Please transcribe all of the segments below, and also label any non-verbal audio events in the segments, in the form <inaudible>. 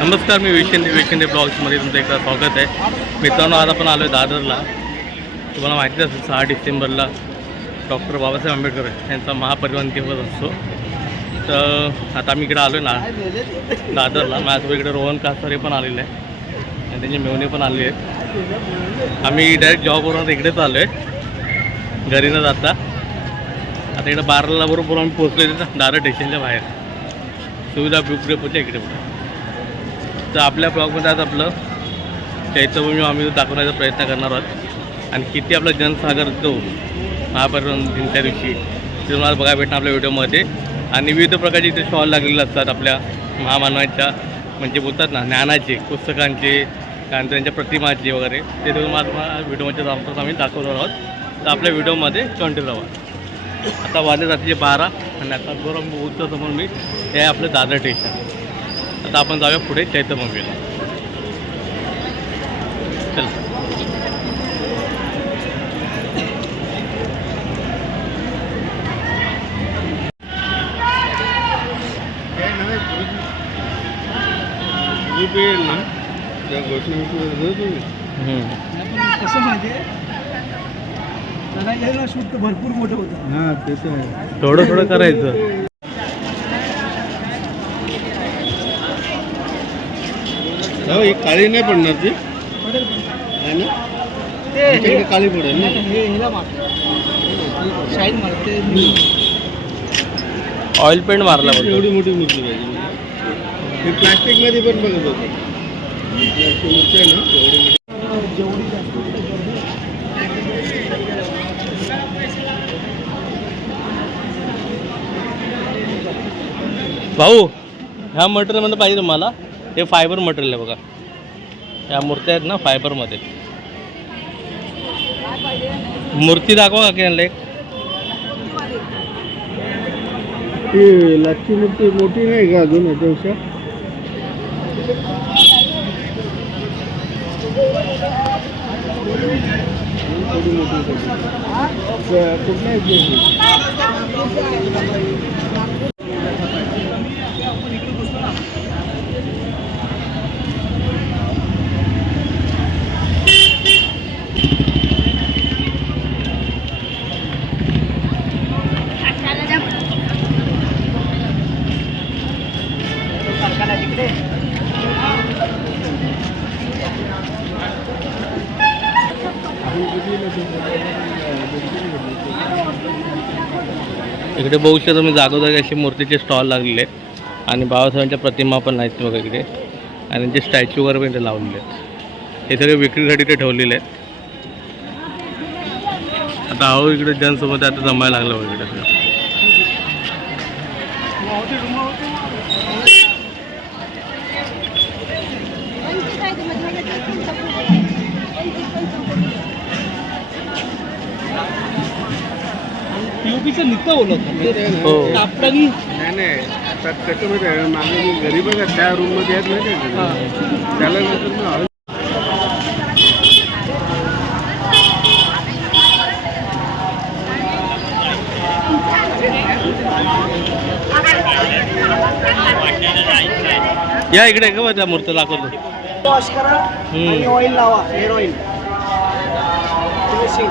नमस्कार मी वेशिंदे वेशिंदे ब्लॉग्समध्ये तुमचं एकदा स्वागत आहे. मित्रांनो आज आपण आलो आहे दादरला. तुम्हाला माहितीच असेल सहा डिसेंबरला डॉक्टर बाबासाहेब आंबेडकर यांचा महापरिवहन दिवस असतो. तर आता आम्ही इकडे आलो आहे ना दादरला. माझ्यासोबत इकडे रोहन कासारे पण आलेले आहे आणि त्यांचे मेवणे पण आले आहेत. आम्ही डायरेक्ट जॉबवरून इकडेच आलो आहे घरी न जाता. आता इकडे बाराला बरोबर आम्ही पोहोचलो आहे दादर स्टेशनच्या बाहेर. सुविधा बिपडे इकडे पुढे तर आपल्या ब्लॉगमध्ये आज आपलं चैत्यभूमी आम्ही दाखवण्याचा प्रयत्न करणार आहोत. आणि किती आपला जनसागर जो महापरिवहन दिनच्या दिवशी. ते तुम्हाला बघायला भेटणार आपल्या व्हिडिओमध्ये आणि विविध प्रकारचे इथे स्टॉल लागलेले असतात आपल्या महामानवांच्या. म्हणजे बोलतात ना ज्ञानाचे पुस्तकांचे त्यानंतर त्यांच्या प्रतिमाचे वगैरे. ते तुम्हाला तुम्हाला व्हिडिओमध्ये जाऊन आम्ही दाखवणार आहोत. तर आपल्या व्हिडिओमध्ये कंटिन्यू राहा. आता वाजले रात्रीचे बारा आणि आता बरोबर बोलतो समोर मी हे आपलं दादर स्टेशन आता आपण जाऊया पुढे चैत्यभूमीला चला. ना त्या घोषणा कसं माहिती आहे ना शूट भरपूर मोठं होतं हां ते तर आहे थोडं थोडं करायचं हो ही काळी नाही पडणार ती. आहे ना? आमच्याकडे काळी पडेल ना. हे ऑइल पेंट मारला एवढी मोठी मूर्ती पाहिजे हे प्लास्टिकमध्ये पण बघत होतो. प्लास्टिक मूर्ती आहे ना एवढी मोठी. जेवढी जास्त तिथे गर्दी भाऊ ह्या मटेरियलमध्ये पाहिजे तुम्हाला? हे फायबर मटेरियल आहे बघा. ह्या मूर्त्या आहेत ना फायबरमध्ये. मूर्ती दाखवा का की एक ती लाची मूर्ती मोठी नाही का अजून याच्यापेक्षा. कुठल्या इकडे बघू शकता तुम्ही जागोजागी असे मूर्तीचे स्टॉल लागलेले आहेत. आणि बाबासाहेबांच्या प्रतिमा पण आहेत बघा इकडे. आणि त्यांचे स्टॅच्यू वगैरे पण इथे लावलेले आहेत. हे सगळे विक्रीसाठी ते ठेवलेले आहेत. आता अहो इकडे जनसोबत आता जमायला लागलं बघा पीओपीचं निघतं बोलत? हो. कापडानी नाही नाही. आता कसं माहिती आहे? मागे मी घरी बघा त्या रूममध्ये आहेत माहिती आहे का? त्याला नंतर या इकडे का बा त्या मूर्ती दाखवतो? वॉश करा ऑइल लावा हेअर ऑइल फिनिशिंग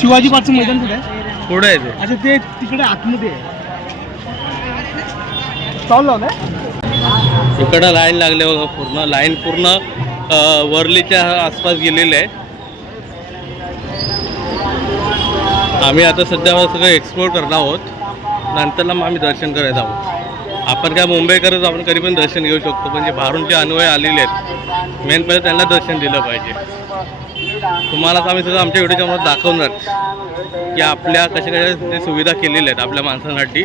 शिवाजी पार्कचं मैदान कुठे आहे? पुढे आहे ते. अच्छा ते तिकडे आतमध्ये आहे. स्टॉल लावलाय इकडं लाईन लागले बघा पूर्ण. लाईन पूर्ण वरलीच्या आसपास गेलेले आहे. आम्ही आता सध्या सगळं एक्सप्लोर करणार आहोत. नंतरला मग आम्ही दर्शन करायला आहोत आपण काय मुंबईकरच आपण कधी पण दर्शन घेऊ शकतो पण जे बाहेरून जे अनुयायी आलेले आहेत मेन पहिले म्हणजे त्यांना दर्शन दिलं पाहिजे. तुम्हाला आम्ही सगळं आमच्या व्हिडिओच्या दाखवणार की आपल्या कशा कशा ते सुविधा केलेल्या आहेत आपल्या माणसांसाठी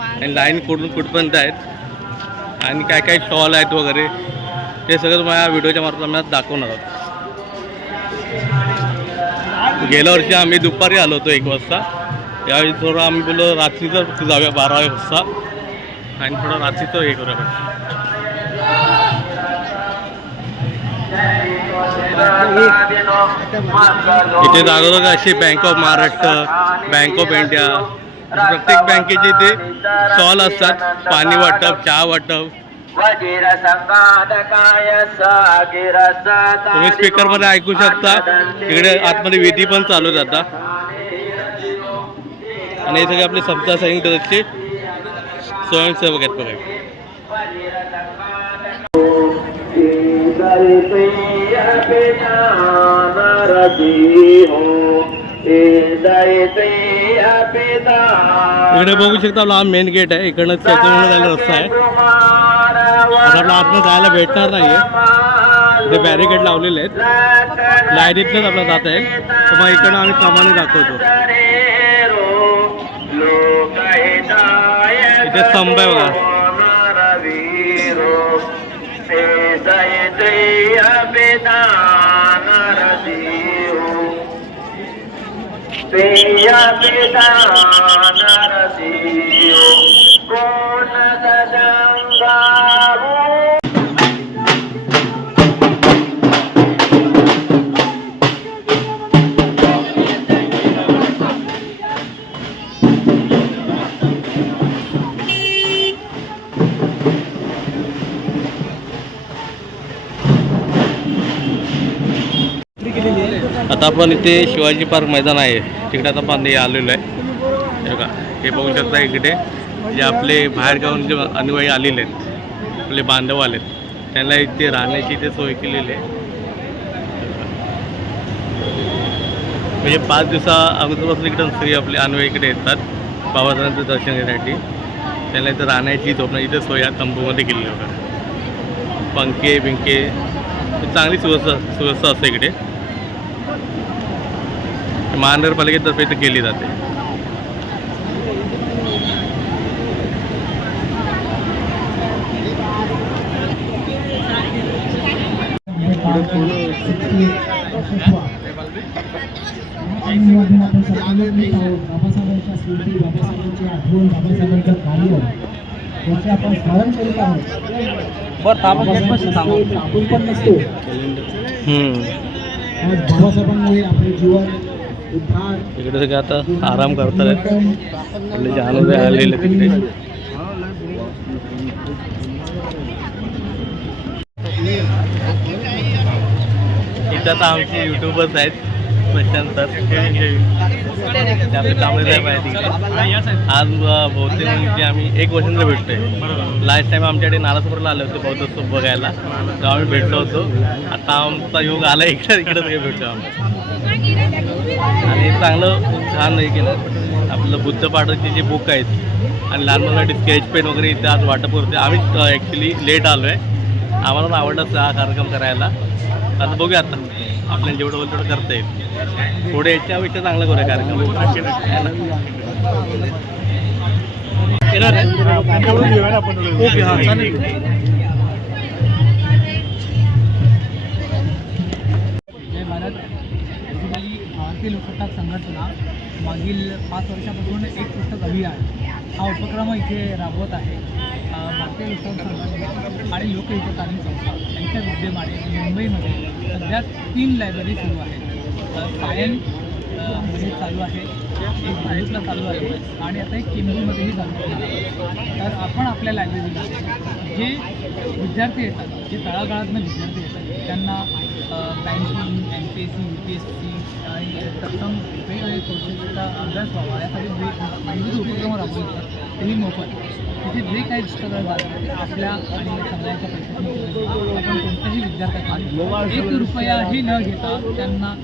आणि लाईन कुठून कुठपर्यंत आहेत आणि काय काय स्टॉल आहेत वगैरे ते सगळं तुम्हाला या व्हिडिओच्या मार्फत आम्ही दाखवणार आहोत. गेल्या वर्षी आम्ही दुपारी आलो होतो एक वाजता. यावेळी थोडं आम्ही बोललो रात्रीचं जाऊया बारा वाजता. आणि थोडं रात्रीचं हे करूया. इथे जागोजाग अशी Bank of Maharashtra Bank of India प्रत्येक बँकेचे इथे स्टॉल असतात. पाणी वाटप चहा वाटप. तुम्ही स्पीकरमध्ये ऐकू शकता. तिकडे आतमध्ये विधी पण चालू जाता आणि हे सगळे आपले समता सैनिक दलाचे स्वयंसेवक आहेत बघा. इकडे बघू शकता आपला हा मेन गेट आहे. इकडनं त्याच्यामुळे जायला रस्ता आहे. आता आपला आतनं जायला भेटणार नाहीये. ते बॅरिकेड लावलेले आहेत. लाईनीतनंच आपला जात आहे. तर मग इकडनं आम्ही क्रमाने दाखवतो. इथे स्तंभ आहे बघा आता आपण इथे शिवाजी पार्क मैदान आहे. तिकडे आता आपण आलेलो आहे. हे बघा हे बघू शकता इकडे जे आपले बाहेरगावून जे अनुयायी आलेले आहेत आपले बांधव आलेत त्यांना इथे राहण्याची इथे सोय केलेली आहे. म्हणजे पाच दिवसा अगोदरपासून इकडं स्त्री आपले अनुवाई इकडे येतात बाबासाहेबांचं दर्शन घेण्यासाठी. त्यांना इथं राहण्याची झोपण्याची इथे सोय या तंबूमध्ये केलेली होता पंखे बिंके चांगली सुव्यवस्था सुव्यवस्था असते इकडे. महानगरपालिकेतर्फे इथं केली जाते. बाबासाहेबांच्या स्मृती बाबासाहेबांची आठवण बाबासाहेबांचं कार्य याचे आपण स्मरण करीत आहोत. आपण पण नसतो. हम्म. आज बाबासाहेबांमुळे आपले जीवन इकडे सगळे आता आराम करतात आपले जे आलेले तिकडे. इथं आता आमचे युट्यूबर्स आहेत प्रशांत सर. आपले कांबळे साहेब आहेत तिकडे आज बहुतेक म्हणजे आम्ही एक वर्षांचं भेटतोय. लास्ट टाइम आमच्याकडे नालासोबरला आले होते बौद्ध बघायला. तेव्हा आम्ही भेटलो होतो. आता आमचा योग आला इकडे इकडे सगळे भेटतो आम्ही. आणि चांगलं छान हे केलं. आपलं बुद्ध पाठकचे जे बुक आहेत आणि लहान मुलांसाठी स्केच पेन वगैरे इथे आज वाटप करते आम्ही ॲक्च्युली लेट आलो आहे आम्हाला पण आवडलं हा कार्यक्रम करायला. आता बघूया आता. आपल्याला जेवढं होईल तेवढं करता येईल. पुढे याच्यापेक्षा चांगलं करूया कार्यक्रम. येणार आहे? भारतीय लोकटाक संघटना मागील पाच वर्षापासून एक पुस्तक अभियान हा उपक्रम इथे राबवत आहे. भारतीय लोकटाक संघटना आणि लोकहितकारी संस्था यांच्या विद्यमाने मुंबईमध्ये सध्या तीन लायब्ररी सुरू आहेत. सायनमध्ये चालू आहे एक भाजपला चालू आहे आणि आता एक केंद्रमध्येही चालू आहे. तर आपण आपल्या लायब्ररीला जे विद्यार्थी येतात जे तळागाळातनं विद्यार्थी त्यांना banking M P S C U P S C आणि तत्सम वेगवेगळे कोर्सेसचा अभ्यास व्हावा. यासाठी वे- विविध उपक्रम राबवतात तेही मोफत. तिथे जे काही पुस्तकं वाचतात ते आपल्या आणि समाजाच्या पैशातून आपण कोणत्याही विद्यार्थ्यांना एक रुपयाही न घेता त्यांना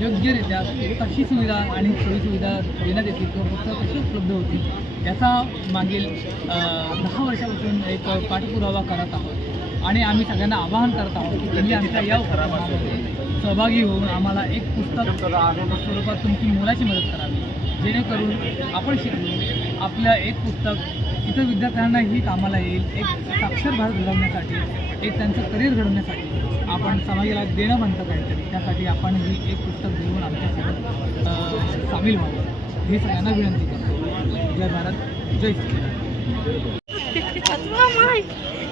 योग्यरित्या कशी सुविधा आणि सोयीसुविधा देण्यात येतील किंवा पुस्तकं कशी उपलब्ध होतील याचा मागील दहा वर्षापासून एक पाठपुरावा करत आहोत. आणि आम्ही सगळ्यांना आवाहन करत आहोत की तुम्ही आमच्या या उपक्रमामध्ये सहभागी होऊन आम्हाला एक पुस्तक स्वरूपात तुमची मुलाची मदत करावी. जेणेकरून आपण शिकलो आपलं एक पुस्तक इतर विद्यार्थ्यांनाही कामाला येईल एक साक्षर भारत घडवण्यासाठी एक त्यांचं करिअर घडवण्यासाठी आपण समाजाला देणं म्हणतं काहीतरी. त्यासाठी आपण ही एक पुस्तक घेऊन आमच्यासोबत सामील व्हावं. ही सगळ्यांना विनंती करतो. जय भारत जय श्री <laughs>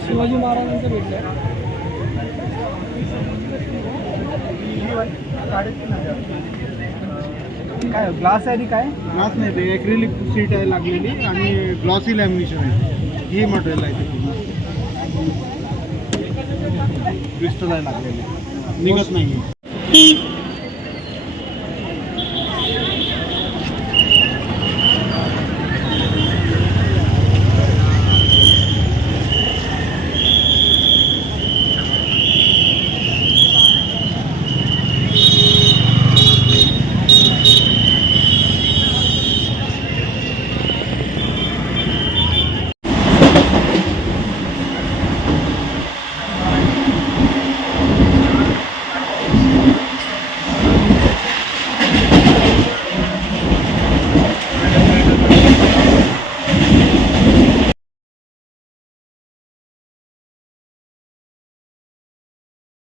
शिवाजी महाराजांचं भेटलं. काय ग्लास आहे काय? ग्लास नाही ते ॲक्रिलिक सीट आहे लागलेली आणि ग्लॉसी लॅमिनेशन आहे. ही मटेरियल आहे क्रिस्टल आहे लागलेली. निघत नाही